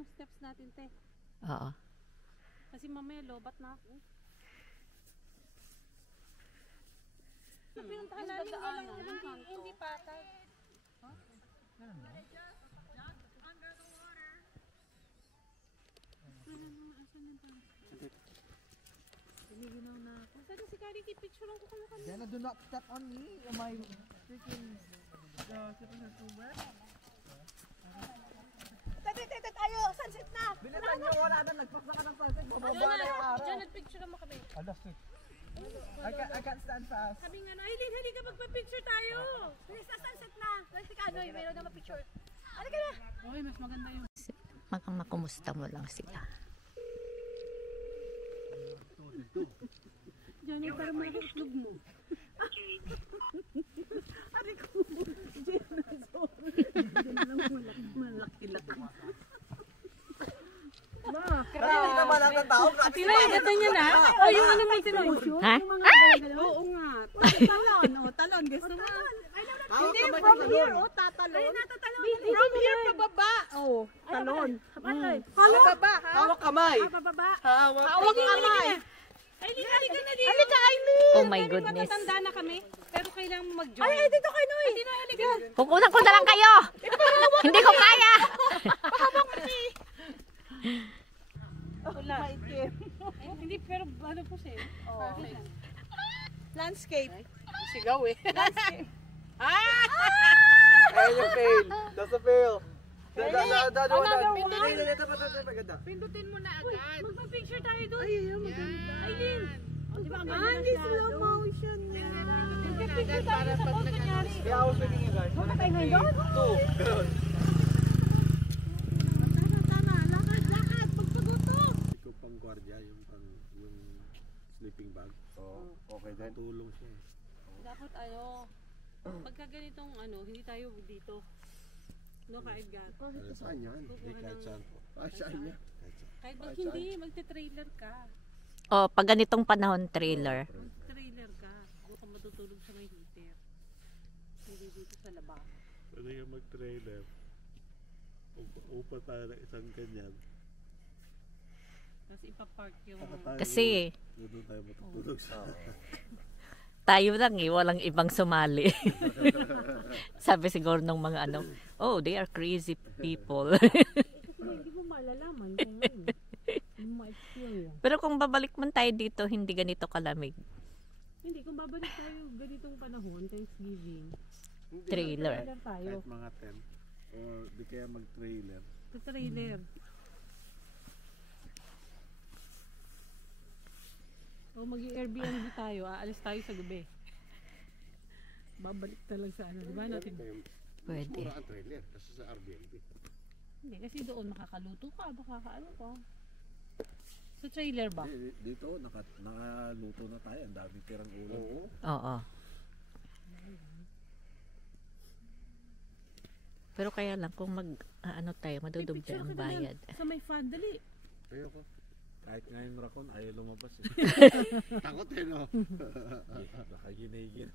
yung steps natin, te. Oo. Kasi mamaya lobat na ako. Pinuntahan namin walang hindi patag. Huh? Giniginaw na ako. Saan si Kari? Picture ko kanya kanya. Diana, do not step on me. Am I freaking sitting on too wet? Tete tayo! Sunset na! Bilisan nyo, wala na. Nagpaksa ka ng sunset. Bababa na yung araw. Diyan, nagpicture mo kami. I can't stand fast. Sabi nga na, Aileen, ka magpa-picture tayo. Bilis na sunset na! Kasi ka, ano, meron na mapicture. Halika na! Okay, mas maganda yung... Makumusta mo lang sila. Diyan, para makaklog mo. Ari ko! Diyan, sorry. Diyan lang malaki-laki. Hindi naman ang tao. Tinay, gata niya na. O, yung ano may tinay. Ha? Oo nga. Talon, o, talon. Gusto mo? Hindi, from here, o, tatalon. From here, pababa. O, talon. Pababa, ha? Hawak kamay. Pababa. Hawak kamay. Aileen, halika na dito. Halika, Aileen! Oh my goodness. Matatanda na kami, pero kailangan mo mag-join. Ay, dito kay Noy! Ay, Noy, halika. Kukunan ko na lang kayo. Hindi ko kaya. Wala. Hindi, pero ano po siya. Perfect. Landscape. Sigaw eh. Landscape. Ayun yung fail. That's a fail. Pindutin mo na agad. Magpa-picture tayo doon. Ay, maganda. Aileen. Di ba ang ganda Hindi slow motion niya. Magpa-picture tayo sa post nangyari. Yeah, I was waiting you guys. Huwag tayo ngayon doon? Two. Ganun. Tama. Lakad. Pagpaguto. Ikaw pang gwardiya, yung sleeping bag. Oo, okay then. Tulong siya. Dapat pagka ganitong hindi tayo dito. No, kahit gat. Ano saan yan? Hindi kahit saan po. Saan niya? Kahit pag hindi, magte-trailer ka. Oh, pag ganitong panahon, trailer. Trailer ka. Huwag kang matutulog sa may heater. Hindi dito sa labas. Pwede ka mag-trailer. Upa tayo ng isang ganyan. Tapos ipapark yung... Kasi Doon tayo matutulog sa... tayo lang walang ibang sumali. Sabi siguro ng mga oh, they are crazy people. Hindi mo malalaman kung ano. Hindi mo ma-experience. Pero kung babalik man tayo dito, hindi ganito kalamig. Hindi, kung babalik tayo ganitong panahon, Thanksgiving. Trailer. Trailer tayo. Kahit mga tent. Or di kaya mag-trailer. Sa trailer. O mag-Airbnb tayo, aalis tayo sa gabi. Babalik talaga sa di ba natin? Pwede. Mura ang trailer kasi sa Airbnb. Hindi, kasi doon makakaluto ka, makakaano ka. Sa trailer ba? Dito, nakaluto na tayo. Ang daming tirang ulam. Oo. Oo. Pero kaya lang kung tayo, madudubli ang bayad. Sa may fan, dali. Ayoko. Kahit nga yung rakon, ayaw lumabas eh. Takot eh no? Nakaginigin.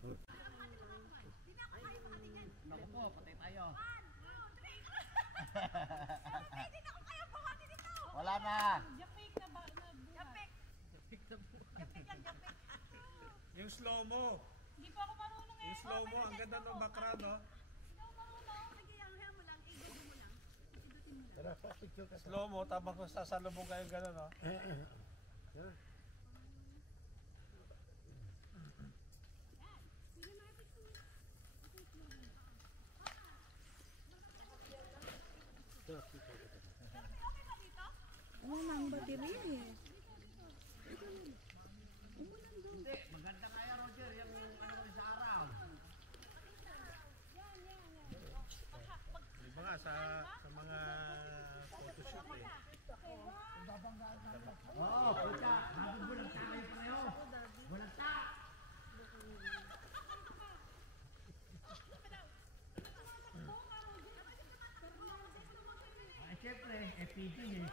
Naku po, patay tayo. Wala na. Japik na ba? Japik. Yung slow mo. Hindi pa ako marunong eh. Yung slow mo, ang ganda ng background no? Slow mo, tapos kung sasalubong kayo gano'n no? Ano nang battery eh? Maganda kaya Roger, yung sa araw. Diba nga, sa mga photoshoot eh. Oo, puta. Nabubulagta kayo pareho. Bulagta. Ay, syempre, FPG eh.